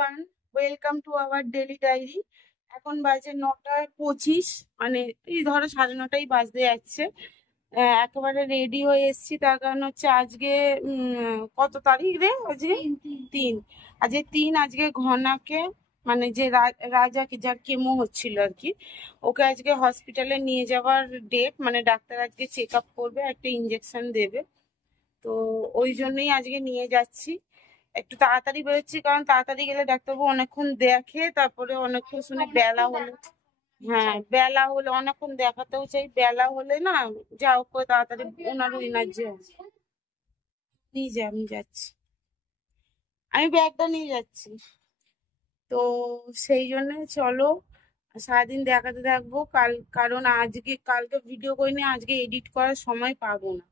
Everyone, welcome to our daily diary. এখন বাজে 9:25, মানে এই ধরো 9:30 বাজতে যাচ্ছে। একেবারে রেডি হয়ে এসেছি, তার কারণ হচ্ছে আজকে কত তারিখ রে? আজকে 3। আজকে 3। আজকে ঘনাকে, মানে যে রাজাকে, যার কেমো হচ্ছিল আর কি, ওকে আজকে হসপিটালে নিয়ে যাওয়ার ডেট। মানে ডাক্তার আজকে চেক আপ করবে, একটা ইঞ্জেকশন দেবে। তো ওই জন্যই আজকে নিয়ে যাচ্ছি। একটু তাড়াতাড়ি বেরোচ্ছি, কারণ তাড়াতাড়ি গেলে ডাক্তারবাবু অনেকক্ষণ দেখে, তারপরে অনেকক্ষণ শুনে বেলা হলে, হ্যাঁ বেলা হলে অনেকক্ষণ দেখাতেও চাই। বেলা হলে না যাও করে তাড়াতাড়ি ওনারও এনার্জি আছে। নিয়ে যা, আমি যাচ্ছি, আমি ব্যাগটা নিয়ে যাচ্ছি। তো সেই জন্য চলো সারাদিন দেখাতে থাকবো কারণ কালকে ভিডিও করিনি, আজকে এডিট করার সময় পাবো না।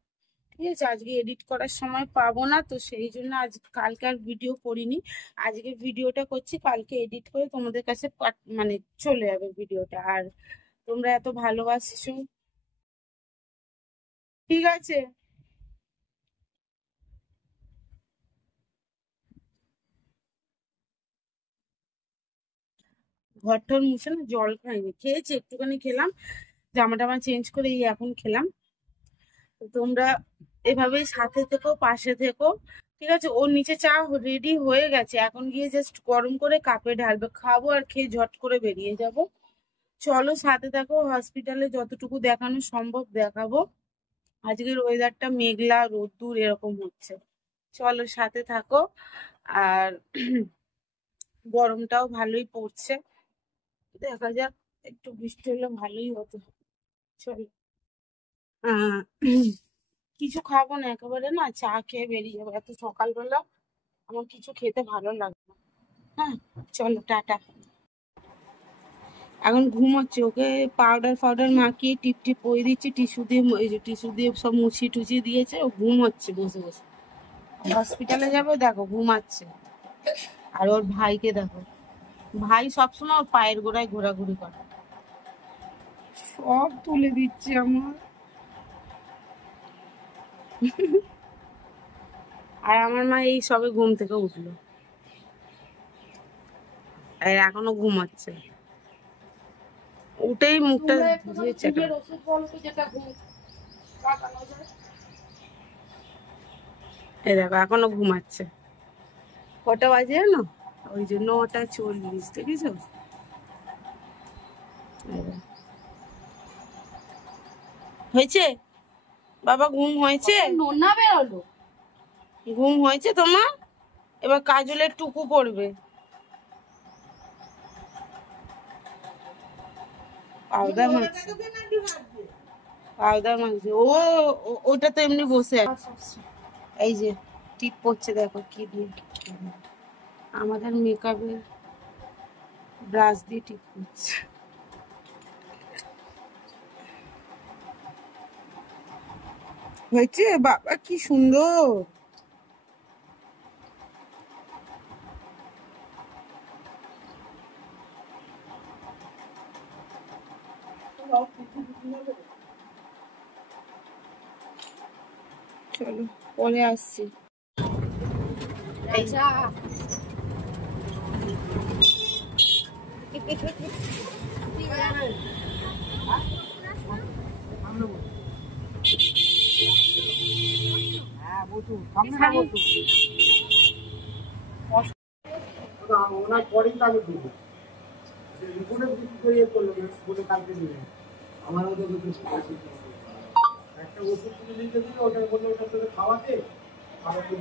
ঠিক আছে, আজকে এডিট করার সময় পাবো না, তো সেই জন্য কালকে আর ভিডিও করিনি। আজকে ভিডিওটা করছি, কালকে এডিট করে তোমাদের কাছে মানে চলে যাবে ভিডিওটা। আর তোমরা এত ভালোবাসছো, ঠিক আছে। ঘর টর মুছে না, জল খাইনি, খেয়েছি একটুখানি খেলাম, জামা টামা চেঞ্জ করে এই এখন খেলাম। তো তোমরা এভাবেই সাথে থেকো, পাশে থেকো, ঠিক আছে। ওর নিচে চা রেডি হয়ে গেছে, এখন গিয়ে জাস্ট গরম করে কাপে ঢালবে, খাবো আর খেয়ে ঝট করে বেরিয়ে যাব। চলো সাথে থাকো, হসপিটালে যতটুকু দেখানো সম্ভব দেখাবো। আজকের ওয়েদারটা মেঘলা, রোদ্দুর এরকম হচ্ছে। চলো সাথে থাকো। আর গরমটাও ভালোই পড়ছে, দেখা যাক, একটু বৃষ্টি হলে ভালোই হতো। চলো। আহ কিছু খাবো না, একেবারে না চা খেয়ে বেরিয়ে যাবো। এত সকালবেলা আমার কিছু খেতে ভালো লাগে না। হ্যাঁ, চলো টাটা। এখন ঘুম হচ্ছে, ওকে পাউডার ফাউডার মাখিয়ে টিপ টিপ পরিয়ে দিচ্ছি, টিস্যু দিয়ে সব মুছিয়ে টুচিয়ে দিয়েছে। ও ঘুম হচ্ছে বসে বসে, হসপিটালে যাবে দেখো ঘুমাচ্ছে। আর ওর ভাইকে দেখো, ভাই সবসময় ওর পায়ের গোড়ায় ঘোরাঘুরি করে, সব তুলে দিচ্ছে আমার। আর আমার মা এই সবে ঘুম থেকে উঠলো, এখনো ঘুমাচ্ছে। উঠেই মুখটা ধুয়েছে। এই দেখো এখনো ঘুমাচ্ছে। কটা বাজে জানো? ওই যে 9:40, দেখেছো? হয়েছে বাবা, ঘুম হয়েছে? নোনা বেরোলো, ঘুম হয়েছে তোমার? এবার কাজলের টুকু পড়বে, পাউডার মাখছে, পাউডার মাখছে। ওটা তো এমনি বসে আছে। এই যে টিপ পড়ছে, দেখো কি দিয়ে, আমাদের মেকআপের ব্রাশ দিয়ে টিপ পড়ছে। হয়েছে বাবা, কি সুন্দর। চলো পরে আসছি। ওনার পরেই তাকে দেবো, রিপোর্টে করিয়ে করলো বলে কালকে দিলেন। আমার মতো একটা ওষুধ তুমি নিতে দিলে, ওটা বললো ওটা তোকে খাওয়াতে, খাওয়াতে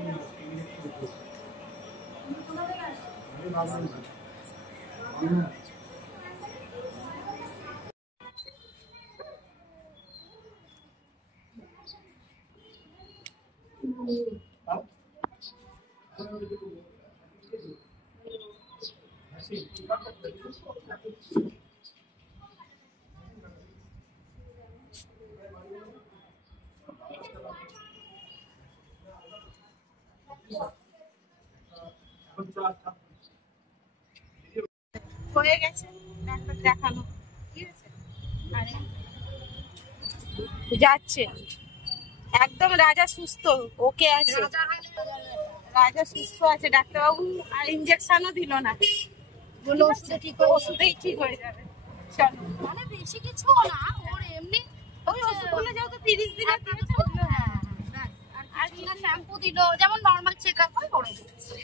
হয়ে গেছে ডাক্তার দেখানো, ঠিক আছে। আরে যাচ্ছে একদম, রাজা সুস্থ, ওকে আছে। রাজা সুস্থ আছে, ডাক্তারবাবু আর ইঞ্জেকশনও দিল না, বললো ওষুধে ঠিক হয়ে, ওষুধেই ঠিক হয়ে যাবে। চলো, মানে বেশি কিছু না, ওর এমনি ওই ওষুধগুলো যেহেতু 30 দিনের দিয়েছে, আর কি না শ্যাম্পু দিল, যেমন নরমাল চেকআপ হয় করে দিচ্ছে।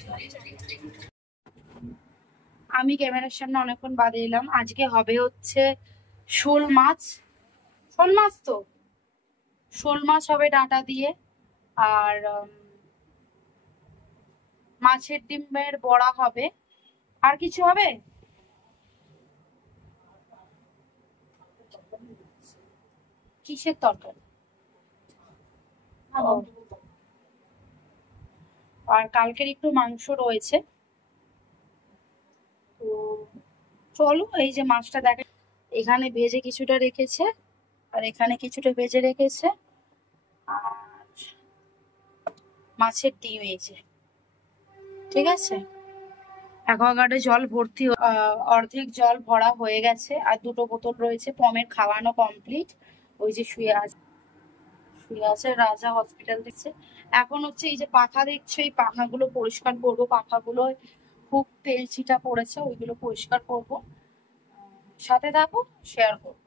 আমি ক্যামেরার সামনে অনেকক্ষণ বাদে এলাম। আজকে হবে হচ্ছে শোল মাছ, শোল মাছ তো, শোল মাছ হবে ডাঁটা দিয়ে, আর মাছের ডিমের বড়া হবে। আর কিছু হবে? কিসের তরকারি? আর কালকের একটু মাংস রয়েছে। তো চলো, এই যে মাছটা দেখে, এখানে ভেজে কিছুটা রেখেছে আর এখানে কিছুটা ভেজে রেখেছে, আর মাছের ডিম এই যে, ঠিক আছে। অ্যাকোয়াগার্ডে জল ভর্তি, অর্ধেক জল ভরা হয়ে গেছে, আর দুটো বোতল রয়েছে। পমের খাওয়ানো কমপ্লিট, ওই যে শুয়ে আছে, শুয়ে আছে রাজা হসপিটাল দেখছে। এখন হচ্ছে এই যে পাখা দেখছো, এই পাখাগুলো পরিষ্কার করবো। পাখাগুলো খুব তেল ছিটা পড়েছে, ওইগুলো পরিষ্কার করবো। সাথে থাকো, শেয়ার করবো।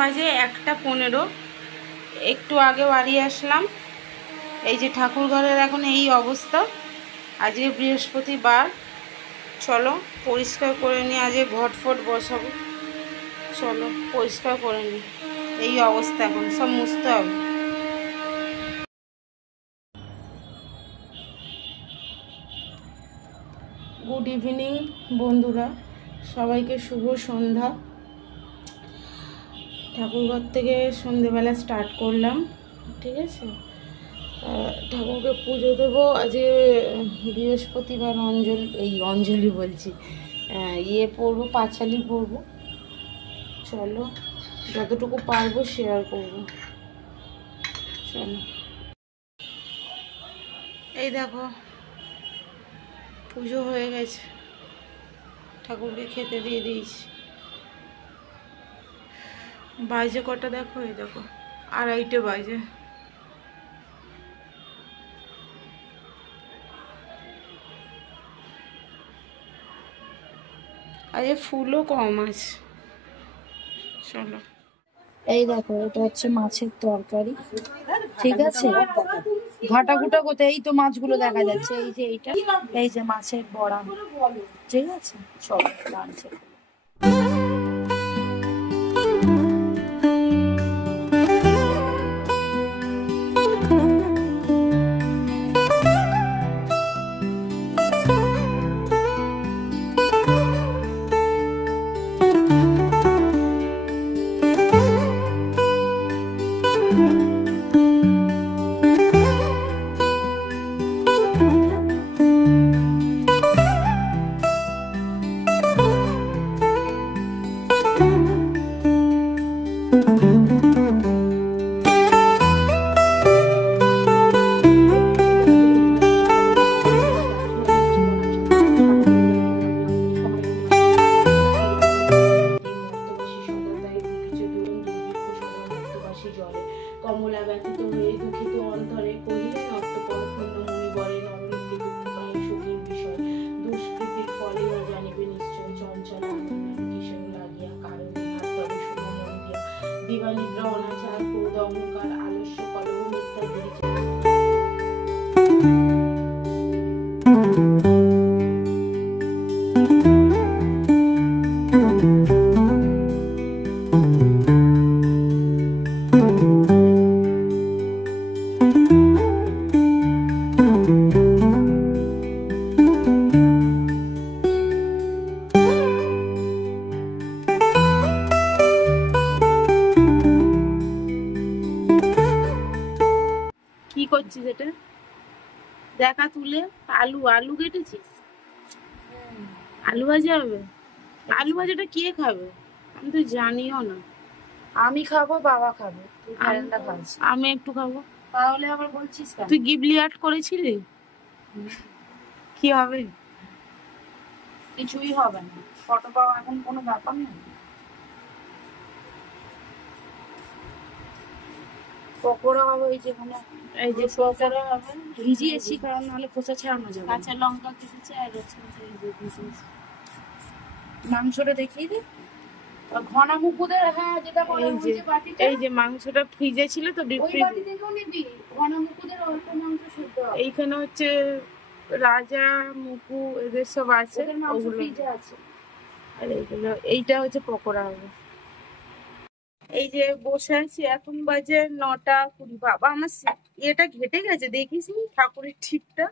বাজে 1:15। একটু আগে বাড়ি আসলাম। এই যে ঠাকুর ঘরের এখন এই অবস্থা। আজকে বৃহস্পতিবার, চলো পরিষ্কার করে নিই। আজকে ঘটফট বসাবো, চলো পরিষ্কার করে নিই। এই অবস্থা, এখন সব মুছতে হবে। গুড ইভিনিং বন্ধুরা, সবাইকে শুভ সন্ধ্যা। ঠাকুরঘর থেকে সন্ধেবেলা স্টার্ট করলাম, ঠিক আছে। ঠাকুরকে পুজো দেবো। আজকে বৃহস্পতিবার, অঞ্জলি বলছি, ইয়ে পড়বো, পাঁচালি পড়বো। চলো যতটুকু পারবো শেয়ার করবো। চলো, এই দেখো পুজো হয়ে গেছে, ঠাকুরকে খেতে দিয়ে দিয়েছি। বাজে কটা দেখো, এই দেখো 2:30 বাজে। আজকে ফুলও কম আছে। চলো, এই দেখো এটা হচ্ছে মাছের তরকারি, ঠিক আছে। ঘাটা ঘুটা কোথায়? এই তো মাছগুলো দেখা যাচ্ছে, এই যে এইটা, এই যে মাছের বড়া, ঠিক আছে চলো লাঞ্চে। কমলা ব্যথিত হয়ে দুঃখিত অন্তরে কহিলেন অত্যপরক্ষণ মনি বরে নরলোকে দুঃখ পায় সুখের বিষয় দুষ্কৃতির ফলে না জানিবে নিশ্চয় চঞ্চল কিশোর লাগিয়া কারণ হাত তবে শুভ মন দিয়া দিবানিদ্রা অনাচার ক্রোধ অহংকার আলস্য কলহ মিথ্যা কি করছিস এটা দেখা তুলে আলু আলু কেটেছিস আলু ভাজা হবে আলু ভাজাটা কে খাবে আমি তো জানিও না আমি খাবো, বাবা খাবে, তুই ভ্যারেন্ডা খাস, আমি একটু খাবো তাহলে আবার বলছিস কেন? তুই গিবলি আর্ট করেছিলি কি হবে কিছুই হবে না, ফটো পাওয়া এখন কোনো ব্যাপার নেই। পকোড়া হবে, ওই যেখানে এই যে পকোড়া হবে ভিজিয়েছি, কারণ নাহলে খোসা ছাড়ানো যাবে। কাঁচা লঙ্কা কেটেছে আর রসুন ভিজিয়েছি মাংসটা দেখিয়ে দে ঘনা মুকুদের, হ্যাঁ যেটা বলে ওই যে বাটিটা, এই যে মাংসটা ফ্রিজে ছিল তো ডিপ ওই বাটি থেকেও নিবি, ঘনা মুকুদের অল্প মাংস সিদ্ধ হবে। এইখানে হচ্ছে রাজা মুকু এদের সব আছে ওদের মাংস ওগুলো ফ্রিজে আছে। আর এইগুলো এইটা হচ্ছে পকোড়া হবে এই যে বসে আছি এখন বাজে 9:20 বাবা আমার এটা ঘেটে গেছে দেখিস নি ঠাকুরের ঠিকটা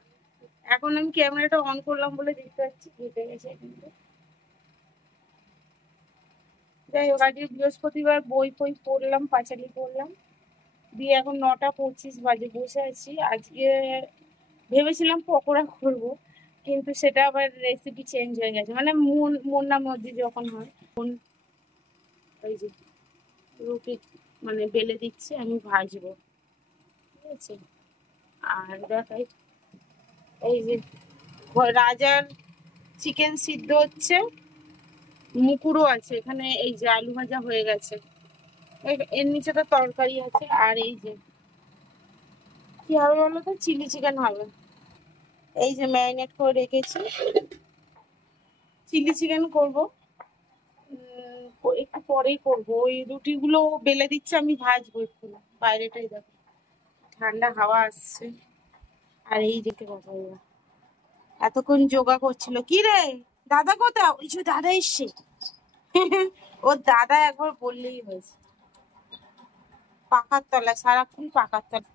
এখন আমি ক্যামেরাটা অন করলাম বলে দেখতে পাচ্ছি ঘেটে গেছে কিন্তু যাই হোক আজকে বৃহস্পতিবার বই ফই পড়লাম পাঁচালি পড়লাম দিয়ে এখন 9:25 বাজে বসে আছি আজকে ভেবেছিলাম পকোড়া করব কিন্তু সেটা আবার রেসিপি চেঞ্জ হয়ে গেছে মানে মুন্না মসজিদ যখন হয় ওই যে রুটি মানে বেলে দিচ্ছি আমি ভাজবো ঠিক আছে আর দেখাই এই যে রাজার চিকেন সিদ্ধ হচ্ছে মুকুরও আছে এখানে এই যে আলু ভাজা হয়ে গেছে এর নিচে তো তরকারি আছে আর এই যে কি হবে বলো তো চিলি চিকেন হবে এই যে ম্যারিনেট করে রেখেছি চিলি চিকেন করবো একটু পরেই করবো ওই রুটিগুলো বেলে দিচ্ছে আমি ভাজবো একটু বাইরেটাই দেখো ঠান্ডা হাওয়া আসছে আর এই যেতে কথা এতক্ষণ যোগা করছিল কি রে দাদা কোথাও ওই যে দাদা এসছে ওর দাদা একবার বললেই হয়েছে পাকার তলা সারাক্ষণ পাকার তলা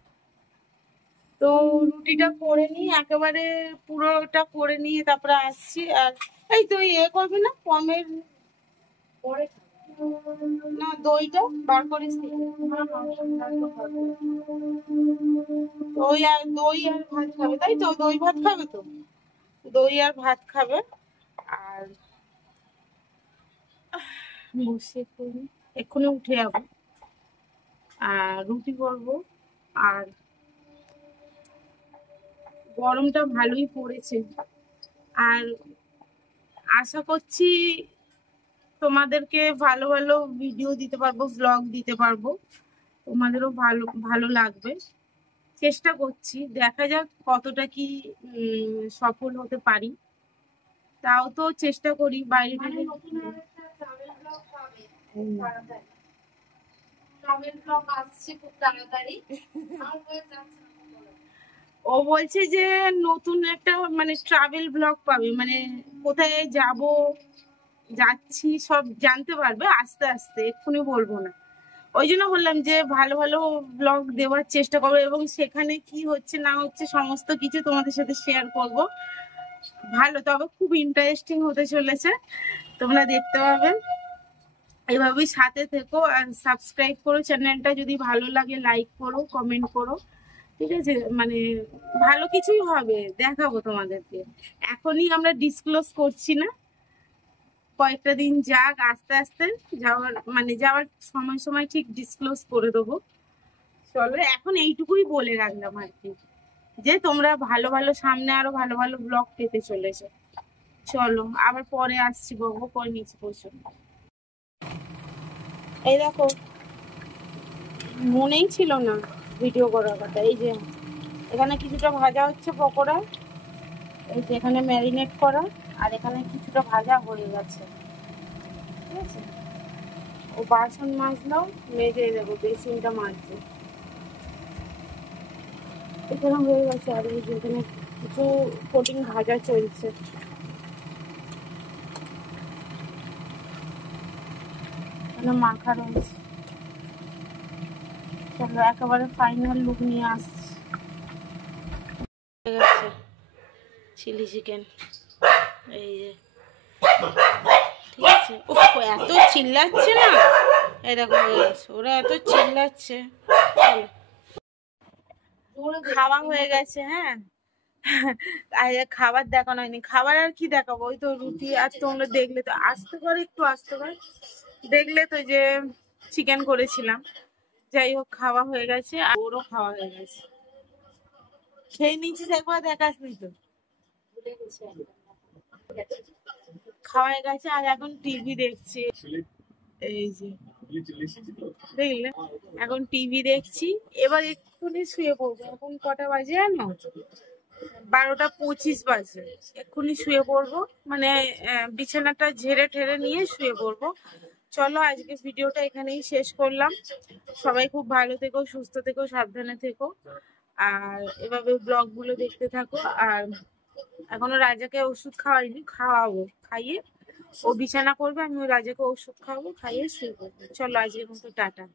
তো রুটিটা করে নি একেবারে পুরোটা করে নিয়ে তারপরে আসছি আর এই তুই করবি না পমের পরে না দইটা বার করিস দই আর ভাত খাবে তাই তো দই ভাত খাবে তো দই আর ভাত খাবে আর বসে এক্ষুনি উঠে যাবো আর রুটি করবো আর গরমটা ভালোই পড়েছে আর আশা করছি তোমাদেরকে ভালো ভালো ভিডিও দিতে পারবো ব্লগ দিতে পারবো তোমাদেরও ভালো ভালো লাগবে চেষ্টা করছি দেখা যাক কতটা কি সফল হতে পারি তাও তো চেষ্টা করি বাইরে থেকে ট্রাভেল ব্লগ আসছে খুব তাড়াতাড়ি ও বলছে যে নতুন একটা মানে ট্রাভেল ব্লগ পাবে, মানে কোথায় যাব যাচ্ছি সব জানতে পারবে আস্তে আস্তে, এক্ষুনি বলবো না। ওই জন্য বললাম যে ভালো ভালো ব্লগ দেওয়ার চেষ্টা করবো, এবং সেখানে কি হচ্ছে না হচ্ছে সমস্ত কিছু তোমাদের সাথে শেয়ার করব। ভালো, তবে খুব ইন্টারেস্টিং হতে চলেছে, তোমরা দেখতে পাবে। এভাবেই সাথে থেকো আর সাবস্ক্রাইব করো চ্যানেলটা, যদি ভালো লাগে লাইক করো, কমেন্ট করো, ঠিক আছে? মানে ভালো কিছুই হবে, দেখাবো তোমাদেরকে। এখনই আমরা ডিসক্লোজ করছি না, কয়েকটা দিন যাক, আস্তে আস্তে যাওয়ার মানে যাওয়ার সময় সময় ঠিক ডিসক্লোজ করে দেবো। চলো এখন এইটুকুই বলে রাখলাম আর কি, যে তোমরা ভালো ভালো সামনে আরো ভালো ভালো ব্লগ পেতে চলেছো। চলো আবার পরে আসছি, বকবক করে নিচ্ছি প্রচুর। এই দেখো, মনেই ছিল না ভিডিও করার কথা। এই যে এখানে কিছুটা ভাজা হচ্ছে পকোড়া, এই যে এখানে ম্যারিনেট করা, আর এখানে কিছুটা ভাজা হয়ে গেছে, ঠিক আছে? ও বাসন মাজলাম, মেজে দেবো, বেসিনটা মাজছে, এখানে হয়ে গেছে। আর এই যে এখানে কিছু কোটিং ভাজা চলছে, এখানে মাখা রয়েছে। চলো একেবারে ফাইনাল লুক নিয়ে আসছি। চিলি চিকেন, এই যে, ঠিক আছে? ও এত চিল্লাচ্ছে না, এই দেখো হয়ে গেছে, ওরা এত চিল্লাচ্ছে। খাওয়া হয়ে গেছে, হ্যাঁ। আর খাবার দেখানো হয়নি, খাবার আর কি দেখাবো, ওই তো রুটি। আর তোমরা দেখলে তো, আসতে পারে একটু আসতে পারে, দেখলে তো যে চিকেন করেছিলাম। যাই হোক, খাওয়া হয়ে গেছে, আর ওরও খাওয়া হয়ে গেছে। খেয়ে নিয়েছিস একবার, দেখাসনি তো? খাওয়া হয়ে গেছে, আর এখন টিভি দেখছি। এই যে দেখলে, এখন টিভি দেখছি। এবার এক্ষুনি শুয়ে পড়বো। এখন কটা বাজে জানো? 12টা 25 বাজে। এক্ষুনি শুয়ে পড়বো, মানে বিছানাটা ঝেড়ে ঠেড়ে নিয়ে শুয়ে পড়বো। চলো আজকে ভিডিওটা এখানেই শেষ করলাম। সবাই খুব ভালো থেকো, সুস্থ থেকো, সাবধানে থেকো, আর এভাবে ব্লগ গুলো দেখতে থাকো। আর এখনো রাজাকে ওষুধ খাওয়াইনি, খাওয়াবো, খাইয়ে ও বিছানা করবে, আমি রাজাকে ওষুধ খাওয়াবো, খাইয়ে শুয়ে পড়বো। চলো আজকের মতো টাটা।